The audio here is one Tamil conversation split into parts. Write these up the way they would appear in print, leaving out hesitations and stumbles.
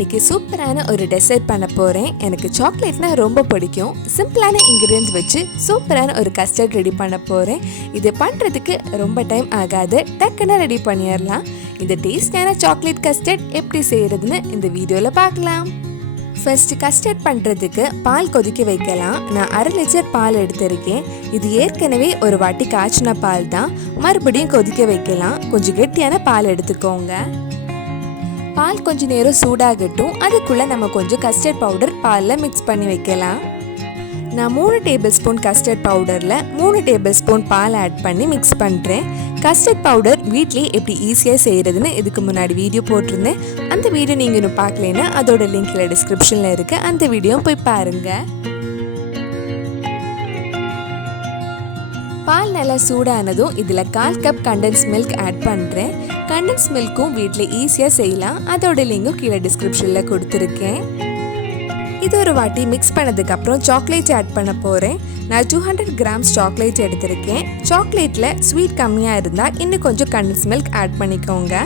இன்னைக்கு சூப்பரான ஒரு டெசர்ட் பண்ண போகிறேன். எனக்கு சாக்லேட்னா ரொம்ப பிடிக்கும். சிம்பிளான இன்க்ரீடியன்ஸ் வச்சு சூப்பரான ஒரு கஸ்டர்ட் ரெடி பண்ண போகிறேன். இது பண்ணுறதுக்கு ரொம்ப டைம் ஆகாது, டக்குன்னு ரெடி பண்ணிடலாம். இந்த டேஸ்டான சாக்லேட் கஸ்டர்ட் எப்படி செய்கிறதுன்னு இந்த வீடியோவில் பார்க்கலாம். ஃபர்ஸ்ட் கஸ்டர்ட் பண்ணுறதுக்கு பால் கொதிக்க வைக்கலாம். நான் 1/2 லிட்டர் பால் எடுத்திருக்கேன். இது ஏற்கனவே ஒரு வாட்டி காய்ச்சின பால் தான். மறுபடியும் கொதிக்க வைக்கலாம். கொஞ்சம் கெட்டியான பால் எடுத்துக்கோங்க. பால் கொஞ்சம் நேரம் சூடாகட்டும். அதுக்குள்ளே நம்ம கொஞ்சம் கஸ்டர்ட் பவுடர் பாலில் மிக்ஸ் பண்ணி வைக்கலாம். நான் 3 டேபிள் ஸ்பூன் கஸ்டர்ட் பவுடரில் 3 டேபிள் ஸ்பூன் பால் ஆட் பண்ணி மிக்ஸ் பண்ணுறேன். கஸ்டர்ட் பவுடர் வீட்லேயே எப்படி ஈஸியாக செய்கிறதுன்னு இதுக்கு முன்னாடி வீடியோ போட்டிருந்தேன். அந்த வீடியோ நீங்கள் இன்னும் பார்க்கலன்னா அதோட லிங்க்கில் டிஸ்கிரிப்ஷனில் இருக்குது. அந்த வீடியோ போய் பாருங்கள். பால் நல்லா சூடானதும் இதில் 1/4 கப் கண்டென்ஸ் மில்க் ஆட் பண்ணுறேன். கண்டென்ஸ் மில்க்கும் வீட்டில் ஈஸியாக செய்யலாம். அதோட லிங்கும் கீழே டிஸ்கிரிப்ஷனில் கொடுத்துருக்கேன். இது ஒரு வாட்டி மிக்ஸ் பண்ணதுக்கப்புறம் சாக்லேட் ஆட் பண்ண போகிறேன். நான் 200 கிராம்ஸ் சாக்லேட் எடுத்திருக்கேன். சாக்லேட்டில் ஸ்வீட் கம்மியாக இருந்தால் இன்னும் கொஞ்சம் கண்டென்ஸ் மில்க் ஆட் பண்ணிக்கோங்க.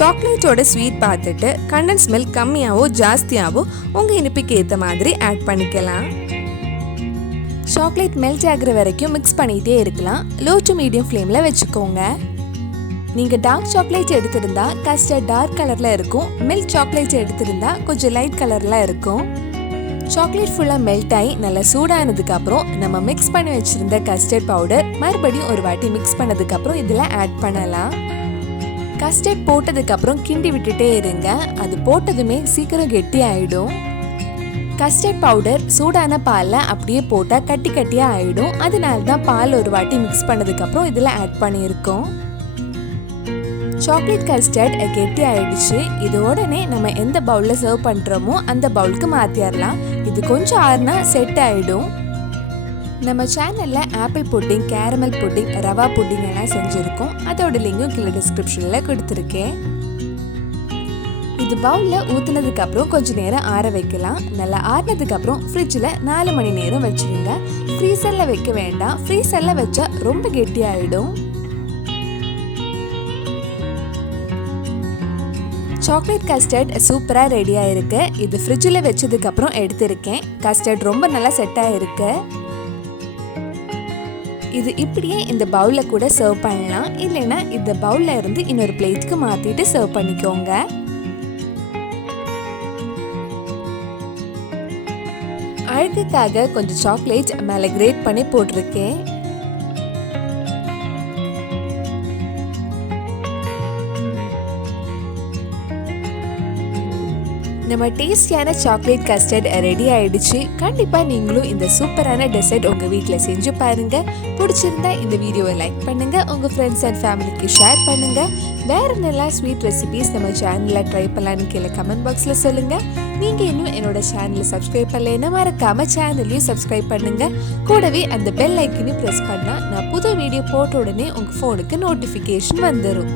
சாக்லேட்டோட ஸ்வீட் பார்த்துட்டு கண்டென்ஸ் மில்க் கம்மியாகவோ ஜாஸ்தியாகவோ உங்கள் இனிப்புக்கு ஏற்ற மாதிரி ஆட் பண்ணிக்கலாம். சாக்லேட் மெல்ட் ஆகிற வரைக்கும் மிக்ஸ் பண்ணிகிட்டே இருக்கலாம். லோ டு மீடியம் ஃப்ளேமில் வச்சுக்கோங்க. நீங்கள் டார்க் சாக்லேட் எடுத்திருந்தா கஸ்டர்ட் டார்க் கலரில் இருக்கும். மில்க் சாக்லேட் எடுத்திருந்தா கொஞ்சம் லைட் கலரில் இருக்கும். சாக்லேட் ஃபுல்லாக மெல்ட் ஆகி நல்லா சூடானதுக்கப்புறம் நம்ம மிக்ஸ் பண்ணி வச்சுருந்த கஸ்டர்ட் பவுடர் மறுபடியும் ஒரு வாட்டி மிக்ஸ் பண்ணதுக்கப்புறம் இதில் ஆட் பண்ணலாம். கஸ்டர்ட் போட்டதுக்கப்புறம் கிண்டி விட்டுட்டே இருங்க. அது போட்டதுமே சீக்கிரம் கெட்டி ஆகிடும். கஸ்டர்ட் பவுடர் சூடான பாலில் அப்படியே போட்டால் கட்டி கட்டியாக ஆகிடும். அதனால தான் பால் ஒரு வாட்டி மிக்ஸ் பண்ணதுக்கப்புறம் இதில் ஆட் பண்ணியிருக்கோம். சாக்லேட் கஸ்டர்ட் கெட்டி ஆகிடுச்சு. இது உடனே நம்ம எந்த பவுலில் சர்வ் பண்ணுறோமோ அந்த பவுலுக்கு மாற்றிடலாம். இது கொஞ்சம் ஆறுனா செட் ஆகிடும். நம்ம சேனலில் apple pudding, caramel pudding, rava pudding எல்லாம் செஞ்சுருக்கோம். அதோட லிங்கும் கீழே டிஸ்கிரிப்ஷனில் கொடுத்துருக்கேன். இது பவுலில் ஊற்றுனதுக்கப்புறம் கொஞ்சம் நேரம் ஆற வைக்கலாம். நல்லா ஆறினதுக்கப்புறம் ஃப்ரிட்ஜில் 4 மணி நேரம் வச்சுருங்க. ஃப்ரீசரில் வைக்க வேண்டாம். ஃப்ரீசரில் வச்சா ரொம்ப கெட்டியாகிடும். சாக்லேட் கஸ்டர்ட் சூப்பராக ரெடியாக இருக்கு. இது ஃப்ரிட்ஜில் வச்சதுக்கப்புறம் எடுத்திருக்கேன். கஸ்டர்ட் ரொம்ப நல்லா செட் ஆகிருக்கு. இது இப்படியே இந்த பவுலில் கூட சர்வ் பண்ணலாம். இல்லைன்னா இந்த பவுலில் இருந்து இன்னொரு பிளேட்டுக்கு மாற்றிட்டு சர்வ் பண்ணிக்கோங்க. அழகுக்காக கொஞ்சம் சாக்லேட் மேலே கிரேட் பண்ணி போட்டிருக்கேன். நம்ம டேஸ்டியான சாக்லேட் கஸ்டர்ட் ரெடி ஆயிடுச்சு. கண்டிப்பாக நீங்களும் இந்த சூப்பரான டெசர்ட் உங்கள் வீட்டில் செஞ்சு பாருங்க. பிடிச்சிருந்தா இந்த வீடியோவை லைக் பண்ணுங்க, உங்கள் ஃப்ரெண்ட்ஸ் அண்ட் ஃபேமிலிக்கு ஷேர் பண்ணுங்க. வேற நல்லா ஸ்வீட் ரெசிபிஸ் நம்ம சேனலில் ட்ரை பண்ணலான்னு கீழே கமெண்ட் பாக்ஸில் சொல்லுங்க. நீங்கள் இன்னும் என்னோட சேனலை சப்ஸ்கிரைப் பண்ணலைன்னா மறக்காம சேனலையும் சப்ஸ்கிரைப் பண்ணுங்க. கூடவே அந்த பெல் ஐக்கனையும் ப்ரெஸ் பண்ணால் நான் புது வீடியோ போட்ட உடனே உங்கள் ஃபோனுக்கு நோட்டிஃபிகேஷன் வந்துடும்.